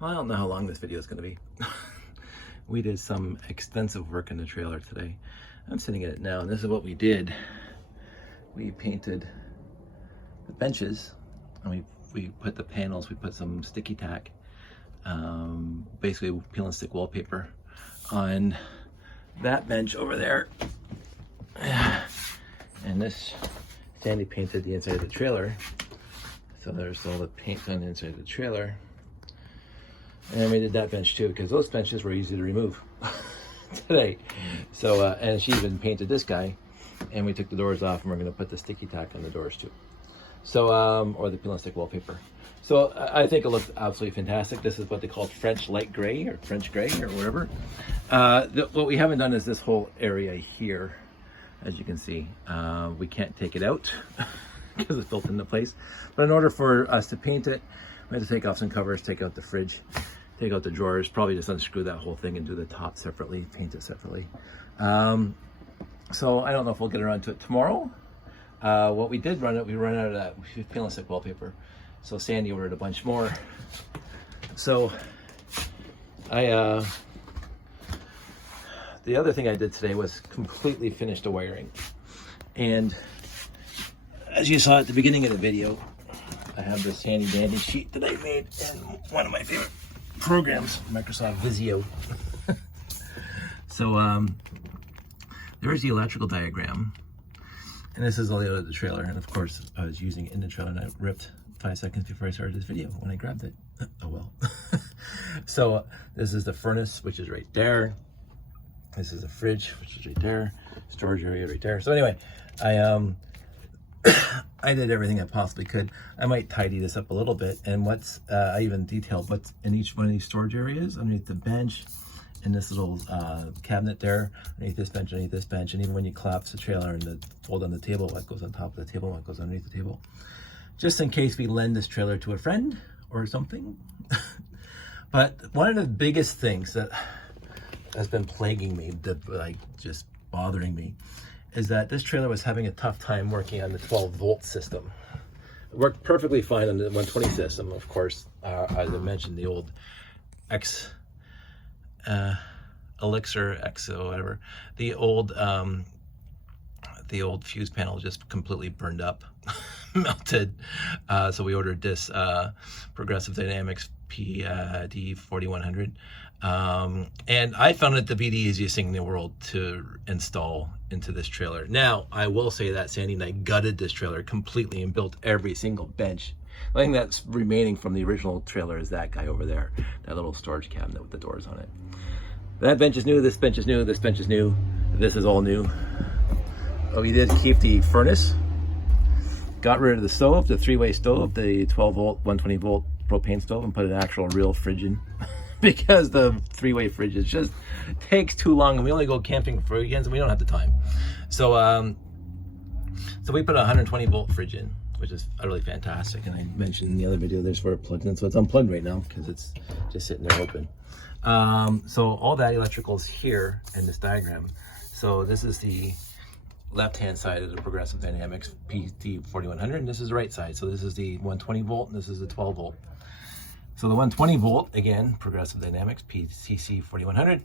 Well, I don't know how long this video is going to be. We did some extensive work in the trailer today. I'm sitting in it now, and this is what we did. We painted the benches, and we put the panels, we put some sticky tack, basically peel and stick wallpaper on that bench over there. And this, Sandy painted the inside of the trailer. So there's all the paint on the inside of the trailer. And we did that bench too, because those benches were easy to remove today. So, and she even painted this guy, and we took the doors off, and we're gonna put the sticky tack on the doors too. So, or the peel and stick wallpaper. So I think it looked absolutely fantastic. This is what they call French light gray, or French gray, or whatever. What we haven't done is this whole area here. As you can see, we can't take it out because it's built into place. But in order for us to paint it, we have to take off some covers, take out the fridge, take out the drawers, probably just unscrew that whole thing and do the top separately, paint it separately. So I don't know if we'll get around to it tomorrow. What we did we ran out of that peel and stick wallpaper. So Sandy ordered a bunch more. So the other thing I did today was completely finish the wiring. And as you saw at the beginning of the video, I have this handy dandy sheet that I made in one of my favorite programs, Microsoft Visio. So there's the electrical diagram. And this is all the out of the trailer. And of course, I was using it in the trailer, and I ripped 5 seconds before I started this video when I grabbed it. Oh well. So this is the furnace, which is right there. This is the fridge, which is right there. Storage area right there. So anyway, I did everything I possibly could. I might tidy this up a little bit. And I even detailed what's in each one of these storage areas, underneath the bench, and this little cabinet there, underneath this bench, and even when you collapse the trailer and fold on the table, what goes on top of the table, what goes underneath the table. Just in case we lend this trailer to a friend or something. But one of the biggest things that has been plaguing me, just bothering me, is that this trailer was having a tough time working on the 12-volt system. It worked perfectly fine on the 120 system, of course. As I mentioned, the old Elixir XO, whatever. The old fuse panel just completely burned up, melted. So we ordered this Progressive Dynamics PD4100. And I found it to be the easiest thing in the world to install into this trailer. Now, I will say that Sandy and I gutted this trailer completely and built every single bench. The thing that's remaining from the original trailer is that guy over there, that little storage cabinet with the doors on it. That bench is new, this bench is new, this bench is new, this is all new. We did keep the furnace, got rid of the stove, the 3-way stove, the 12-volt, 120-volt propane stove, and put an actual real fridge in. Because the 3-way fridge just takes too long, and we only go camping for weekends, and we don't have the time. So so we put a 120-volt fridge in, which is utterly fantastic. And I mentioned in the other video, there's where it plugged in, so it's unplugged right now because it's just sitting there open. So all that electrical is here in this diagram. So this is the left-hand side of the Progressive Dynamics PD4100, and this is the right side. So this is the 120-volt, and this is the 12-volt. So the 120-volt, again, Progressive Dynamics PCC4100,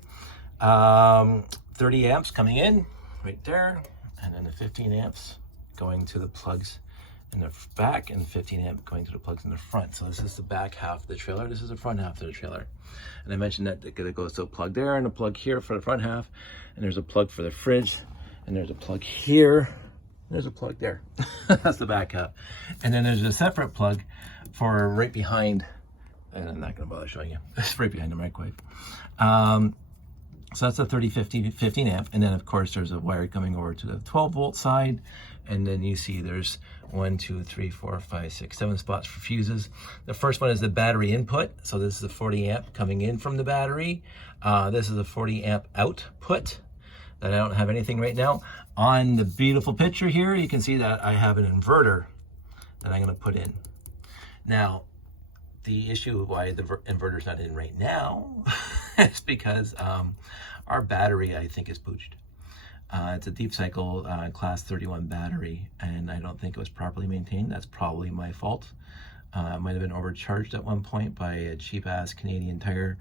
30 amps coming in right there, and then the 15 amps going to the plugs in the back, and 15 amp going to the plugs in the front. So this is the back half of the trailer, this is the front half of the trailer. And I mentioned that it goes to a plug there and a plug here for the front half, and there's a plug for the fridge, and there's a plug here, there's a plug there. That's the back half. And then there's a separate plug for right behind, and I'm not gonna bother showing you, it's right behind the microwave. So that's a 15 amp, and then of course there's a wire coming over to the 12-volt side, and then you see there's 1, 2, 3, 4, 5, 6, 7 spots for fuses. The first one is the battery input, so this is a 40 amp coming in from the battery. This is a 40 amp output that I don't have anything right now. On the beautiful picture here, you can see that I have an inverter that I'm gonna put in. Now, the issue why the inverter's not in right now is because our battery, I think, is pooched. It's a deep cycle class 31 battery, and I don't think it was properly maintained. That's probably my fault. Might have been overcharged at one point by a cheap ass Canadian Tire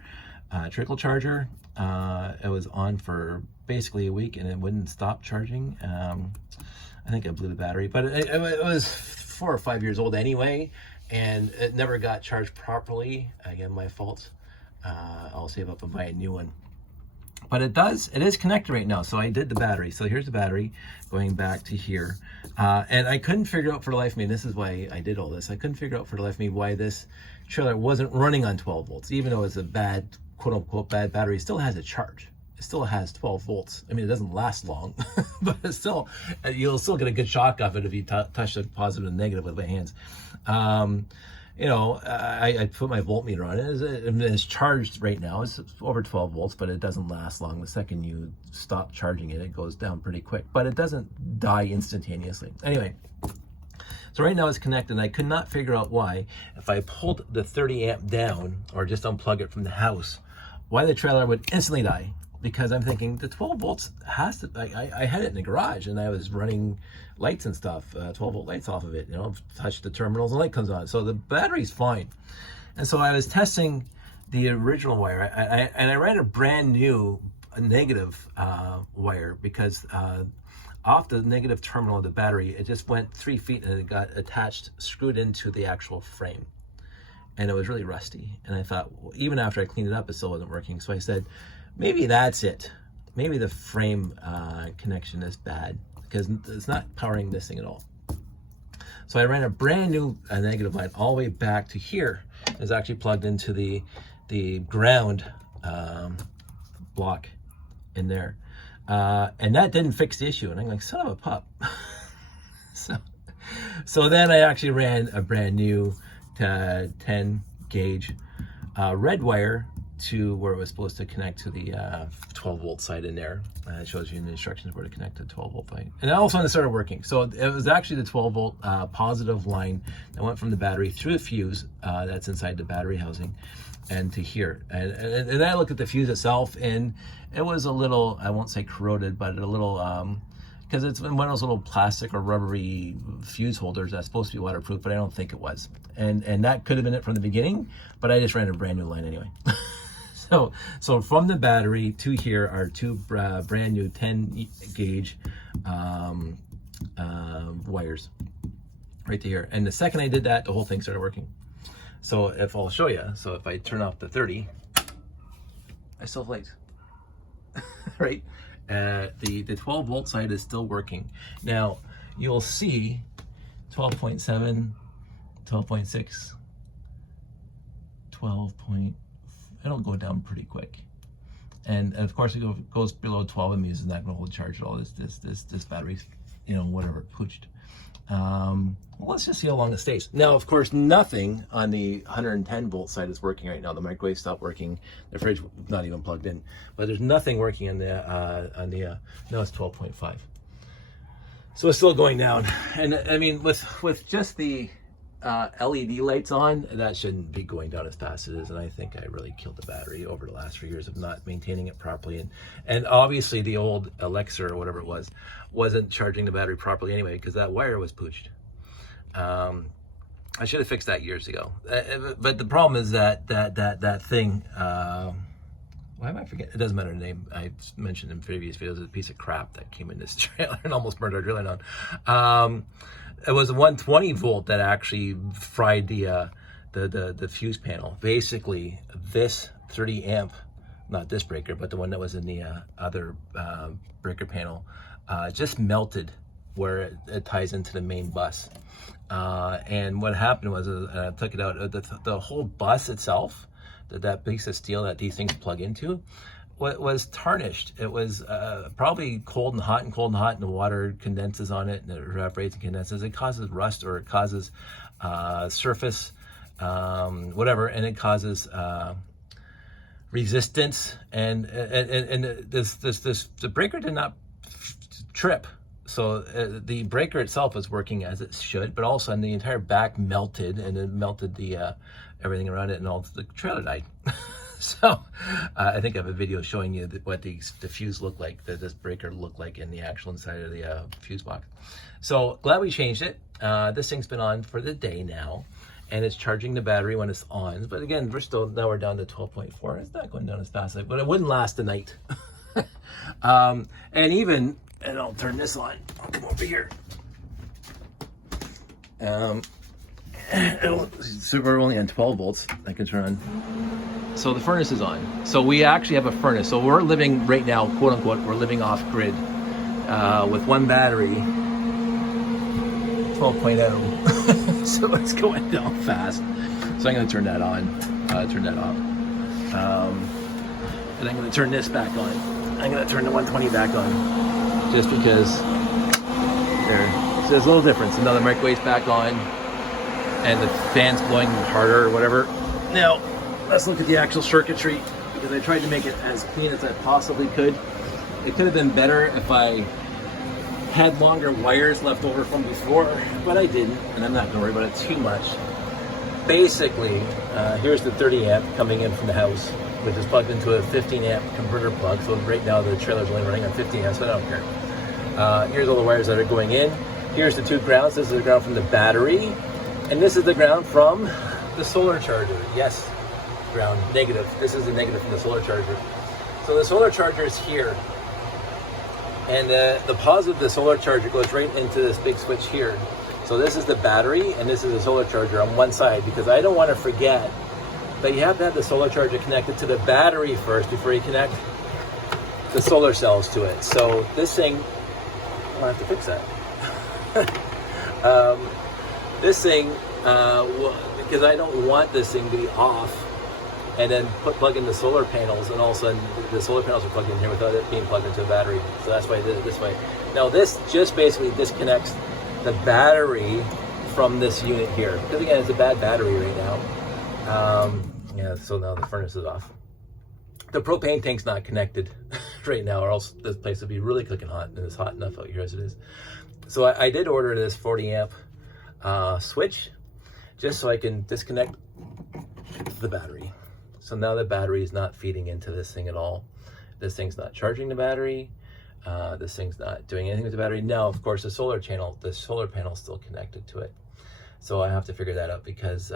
trickle charger. It was on for basically a week and it wouldn't stop charging. I think I blew the battery, but it was 4 or 5 years old anyway, and it never got charged properly. Again, my fault. I'll save up and buy a new one. But it is connected right now. So I did the battery. So here's the battery going back to here. And I couldn't figure out for the life of me, and this is why I did all this, I couldn't figure out for the life of me why this trailer wasn't running on 12 volts. Even though it's a bad, quote unquote, bad battery, it still has a charge. It still has 12 volts. I mean, it doesn't last long, but it's still, you'll still get a good shock of it if you touch the positive and negative with my hands. You know, I put my voltmeter on it. It's charged right now. It's over 12 volts, but it doesn't last long. The second you stop charging it, it goes down pretty quick, but it doesn't die instantaneously. Anyway, so right now it's connected, and I could not figure out why, if I pulled the 30 amp down or just unplug it from the house, why the trailer would instantly die. Because I'm thinking the 12 volts has to, I had it in the garage and I was running lights and stuff, 12 volt lights off of it, you know, touch the terminals and light comes on. So the battery's fine. And so I was testing the original wire and I ran a brand new negative wire because off the negative terminal of the battery, it just went 3 feet and it got attached, screwed into the actual frame. And it was really rusty. And I thought, well, even after I cleaned it up, it still wasn't working. So I said, maybe that's it. Maybe the frame connection is bad because it's not powering this thing at all. So I ran a brand new negative line all the way back to here. It's actually plugged into the ground block in there. And that didn't fix the issue. And I'm like, son of a pup. So then I actually ran a brand new 10 gauge red wire to where it was supposed to connect to the 12 volt side in there. It shows you in the instructions where to connect to the 12 volt line. And all of a sudden it started working. So it was actually the 12 volt positive line that went from the battery through the fuse that's inside the battery housing and to here. And I looked at the fuse itself and it was a little, I won't say corroded, but a little, because it's one of those little plastic or rubbery fuse holders that's supposed to be waterproof, but I don't think it was. And that could have been it from the beginning, but I just ran a brand new line anyway. So from the battery to here are two brand new 10 gauge wires right to here. And the second I did that, the whole thing started working. So if I'll show you, so if I turn off the 30, I still have lights, right? The 12 volt side is still working. Now you'll see 12.7, 12.6, 12. It'll go down pretty quick. And of course it goes below 12 and it's not gonna hold charge at all. This battery's, you know, whatever, pooched. Well, let's just see how long it stays. Now, of course, nothing on the 110 volt side is working right now. The microwave stopped working. The fridge not even plugged in, but there's nothing working on the no, it's 12.5. So it's still going down. And I mean, with just the LED lights on, that shouldn't be going down as fast as it is. And I think I really killed the battery over the last few years of not maintaining it properly. And obviously the old Alexa or whatever it was, wasn't charging the battery properly anyway, because that wire was pooched. I should have fixed that years ago. But the problem is that thing, why am I forgetting? It doesn't matter the name. I mentioned in previous videos, it's a piece of crap that came in this trailer and almost burned our drilling on. It was a 120 volt that actually fried the fuse panel. Basically, this 30 amp, not this breaker, but the one that was in the other breaker panel, just melted where it ties into the main bus. And what happened was, I took it out, the whole bus itself, that piece of steel that these things plug into, was tarnished. It was probably cold and hot, and the water condenses on it and it evaporates and condenses. It causes rust, or it causes surface, whatever, and it causes resistance. And the breaker did not trip. So the breaker itself was working as it should, but all of a sudden the entire back melted, and it melted the everything around it, and all the trailer died. So I think I have a video showing you what the fuse looked like, that this breaker looked like in the actual inside of the fuse box. So glad we changed it. This thing's been on for the day now, and it's charging the battery when it's on. But again, now we're down to 12.4. It's not going down as fast, but it wouldn't last the night. And I'll turn this on. I'll come over here. So we're only on 12 volts. I can turn on. So the furnace is on. So we actually have a furnace. So we're living right now, quote unquote, we're living off grid with one battery, 12.0. So it's going down fast. So I'm going to turn that on, turn that off. And I'm going to turn this back on. I'm going to turn the 120 back on just because there. So there's a little difference. Now the microwave's back on and the fan's blowing harder or whatever. Now, let's look at the actual circuitry because I tried to make it as clean as I possibly could. It could have been better if I had longer wires left over from before, but I didn't, and I'm not going to worry about it too much. Basically, here's the 30 amp coming in from the house, which is plugged into a 15 amp converter plug. So right now the trailer's only running on 15 amps, so I don't care. Here's all the wires that are going in. Here's the two grounds. This is the ground from the battery, and this is the ground from the solar charger. Yes, ground, negative. This is the negative from the solar charger. So the solar charger is here, and the positive of the solar charger goes right into this big switch here. So this is the battery, and this is the solar charger on one side, because I don't want to forget that you have to have the solar charger connected to the battery first before you connect the solar cells to it. So this thing, I'll have to fix that. This thing, because I don't want this thing to be off and then plug in the solar panels, and all of a sudden the solar panels are plugged in here without it being plugged into a battery. So that's why I did it this way. Now this just basically disconnects the battery from this unit here, because again, it's a bad battery right now. Yeah, so now the furnace is off. The propane tank's not connected right now, or else this place would be really cooking hot, and it's hot enough out here as it is. So I did order this 40 amp switch just so I can disconnect the battery. So now the battery is not feeding into this thing at all. This thing's not charging the battery. This thing's not doing anything with the battery. Now, of course, the solar panel is still connected to it. So I have to figure that out because,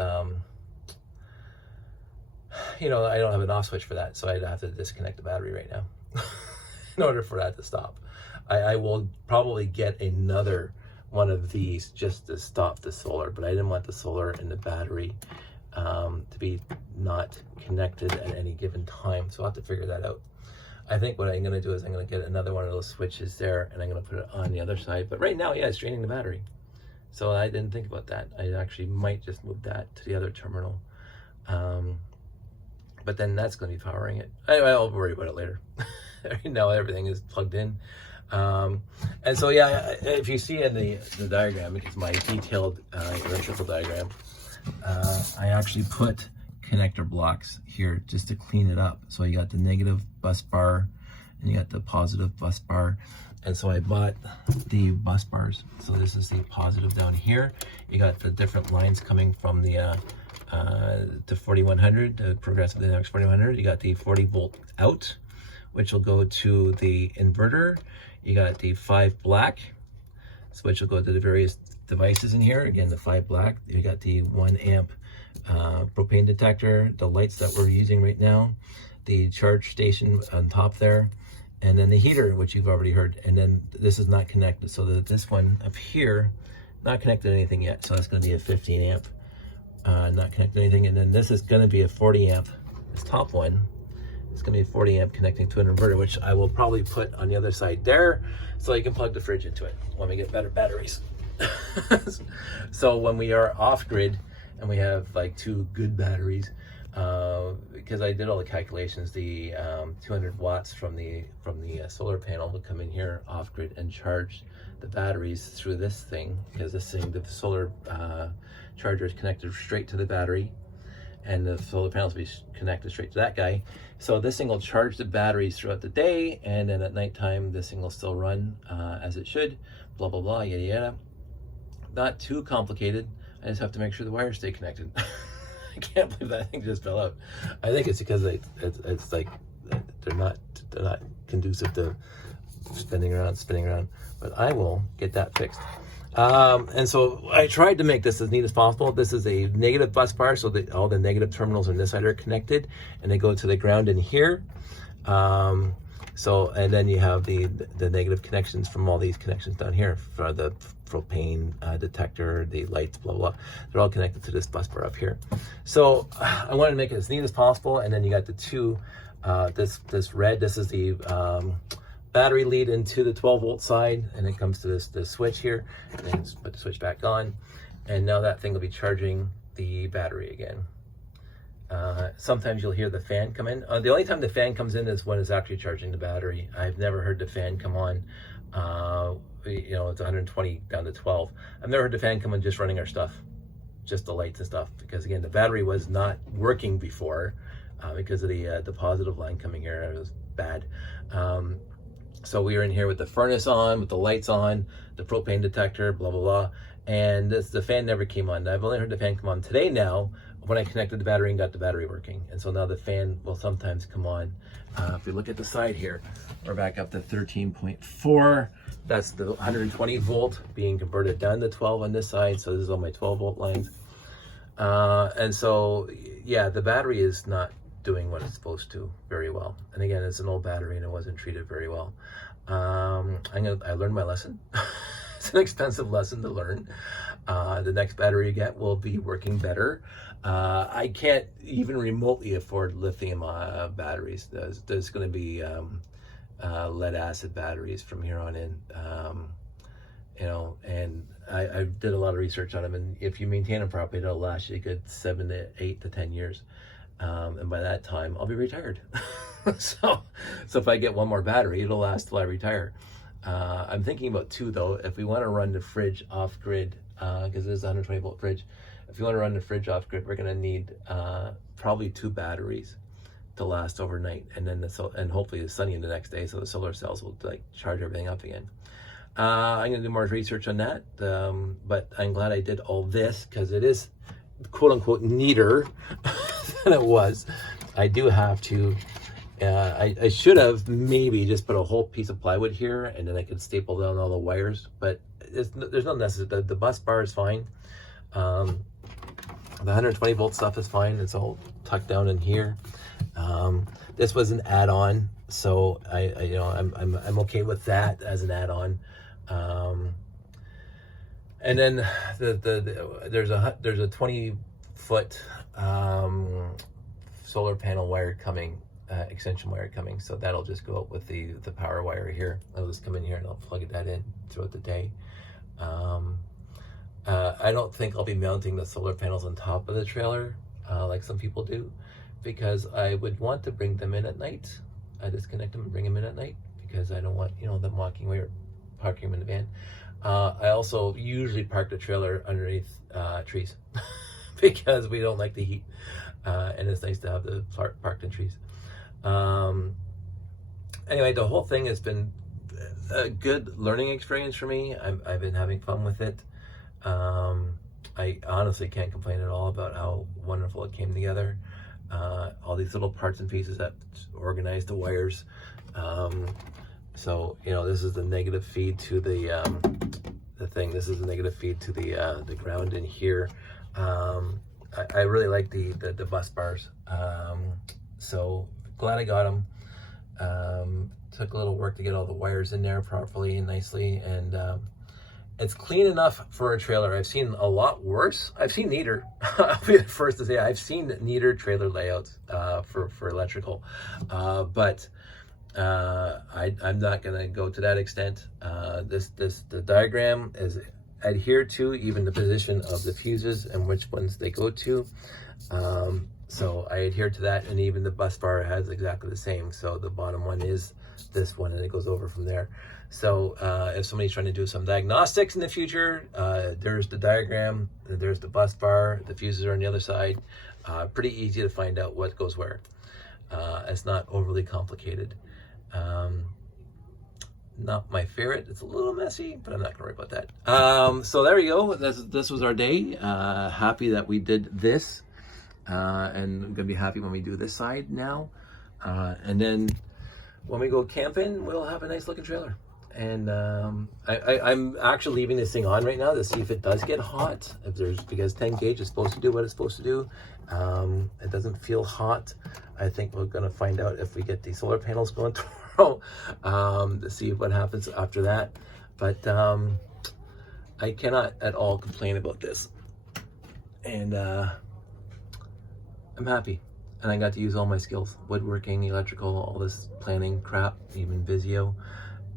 you know, I don't have an off switch for that. So I'd have to disconnect the battery right now in order for that to stop. I will probably get another one of these just to stop the solar, but I didn't want the solar and the battery to be not connected at any given time. So I'll have to figure that out. I think what I'm going to do is I'm going to get another one of those switches there, and I'm going to put it on the other side. But right now, yeah, it's draining the battery. So I didn't think about that. I actually might just move that to the other terminal. But then that's going to be powering it. Anyway, I'll worry about it later. Right now, everything is plugged in. And so, yeah, if you see in the diagram, because my detailed electrical diagram, I actually put connector blocks here just to clean it up. So you got the negative bus bar and you got the positive bus bar. And so I bought the bus bars. So this is the positive down here. You got the different lines coming from the 4100, the progressive dynamics 4100. You got the 40 volt out, which will go to the inverter. You got the 5 black, which will go to the various devices in here. Again, the 5 black. You got the 1 amp propane detector, the lights that we're using right now, the charge station on top there, and then the heater, which you've already heard. And then this is not connected, so that this one up here, not connected to anything yet. So that's going to be a 15 amp, not connected to anything. And then this is going to be a 40 amp. This top one, it's going to be a 40 amp connecting to an inverter, which I will probably put on the other side there, so you can plug the fridge into it when we get better batteries. So when we are off grid and we have like 2 good batteries, because I did all the calculations, the 200 watts from the solar panel will come in here off grid and charge the batteries through this thing, because this thing, the solar charger is connected straight to the battery, and the solar panels will be connected straight to that guy. So this thing will charge the batteries throughout the day, and then at nighttime this thing will still run as it should, blah blah blah, yada yada. Not too complicated. I just have to make sure the wires stay connected. I can't believe that thing just fell out. I think it's because it's like they're not conducive to spinning around. But I will get that fixed. And so I tried to make this as neat as possible. This is a negative bus bar, so that all the negative terminals on this side are connected, and they go to the ground in here. So, and then you have the negative connections from all these connections down here for the propane detector, the lights, blah, blah, blah. They're all connected to this bus bar up here. So I wanted to make it as neat as possible. And then you got the two, this red, this is the battery lead into the 12 volt side, and it comes to this switch here, and then put the switch back on, and now that thing will be charging the battery again. Sometimes you'll hear the fan come in. The only time the fan comes in is when it's actually charging the battery. I've never heard the fan come on. You know, it's 120 down to 12. I've never heard the fan come on just running our stuff, just the lights and stuff, because again, the battery was not working before because of the positive line coming here. It was bad. So we were in here with the furnace on, with the lights on, the propane detector, blah, blah, blah. And the fan never came on. I've only heard the fan come on today now when I connected the battery and got the battery working. And so now the fan will sometimes come on. If we look at the side here, we're back up to 13.4. That's the 120 volt being converted down to 12 on this side. So this is all my 12 volt lines. And so, yeah, the battery is not doing what it's supposed to very well. And again, it's an old battery and it wasn't treated very well. I learned my lesson. It's an expensive lesson to learn. The next battery you get will be working better. I can't even remotely afford lithium batteries. There's going to be lead acid batteries from here on in. You know, and I did a lot of research on them, and if you maintain them properly, it'll last you a good 7 to 8 to 10 years. And by that time, I'll be retired. so if I get one more battery, it'll last till I retire. I'm thinking about 2 though. If we want to run the fridge off grid, because it is a 120 volt fridge, if you want to run the fridge off grid, we're going to need probably 2 batteries to last overnight, and then and hopefully it's sunny the next day, so the solar cells will like charge everything up again. I'm going to do more research on that, but I'm glad I did all this because it is quote unquote neater than it was. I do have to, I should have maybe just put a whole piece of plywood here and then I could staple down all the wires, but there's no necessity. The bus bar is fine. The 120 volt stuff is fine. It's all tucked down in here. This was an add-on, so I'm okay with that as an add-on. And then there's a 20-foot solar panel wire coming, extension wire coming, so that'll just go out with the power wire here. I'll just come in here and I'll plug that in throughout the day. I don't think I'll be mounting the solar panels on top of the trailer like some people do, because I would want to bring them in at night. I disconnect them and bring them in at night because I don't want them walking away or parking them in the van. I also usually park the trailer underneath trees because we don't like the heat, and it's nice to have the parked in trees. Anyway, the whole thing has been a good learning experience for me. I've been having fun with it. I honestly can't complain at all about how wonderful it came together. All these little parts and pieces that organize the wires. So this is the negative feed to the thing. This is the negative feed to the ground in here. I really like the bus bars. So glad I got them. Took a little work to get all the wires in there properly and nicely, and it's clean enough for a trailer. I've seen a lot worse. I've seen neater. I'll be the first to say I've seen neater trailer layouts for electrical, but I'm not going to go to that extent. The diagram is adhered to, even the position of the fuses and which ones they go to. So I adhere to that, and even the bus bar has exactly the same. So the bottom one is this one, and it goes over from there. So if somebody's trying to do some diagnostics in the future, there's the diagram, there's the bus bar, the fuses are on the other side. Pretty easy to find out what goes where. It's not overly complicated. Not my favorite. It's a little messy, but I'm not gonna worry about that. So there you go. This was our day. Happy that we did this, and I'm gonna be happy when we do this side now. And then when we go camping, we'll have a nice looking trailer. And I'm actually leaving this thing on right now to see if it does get hot. Because 10 gauge is supposed to do what it's supposed to do. It doesn't feel hot. I think we're gonna find out if we get the solar panels going tomorrow, to see what happens after that. But I cannot at all complain about this. And I'm happy. And I got to use all my skills: woodworking, electrical, all this planning crap, even Visio.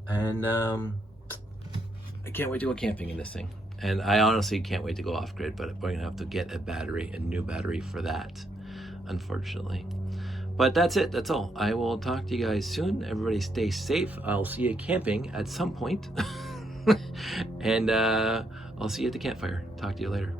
And I can't wait to go camping in this thing. And I honestly can't wait to go off grid, but we're gonna have to get a new battery for that, unfortunately. But that's it, that's all. I will talk to you guys soon. Everybody stay safe. I'll see you camping at some point. And I'll see you at the campfire. Talk to you later.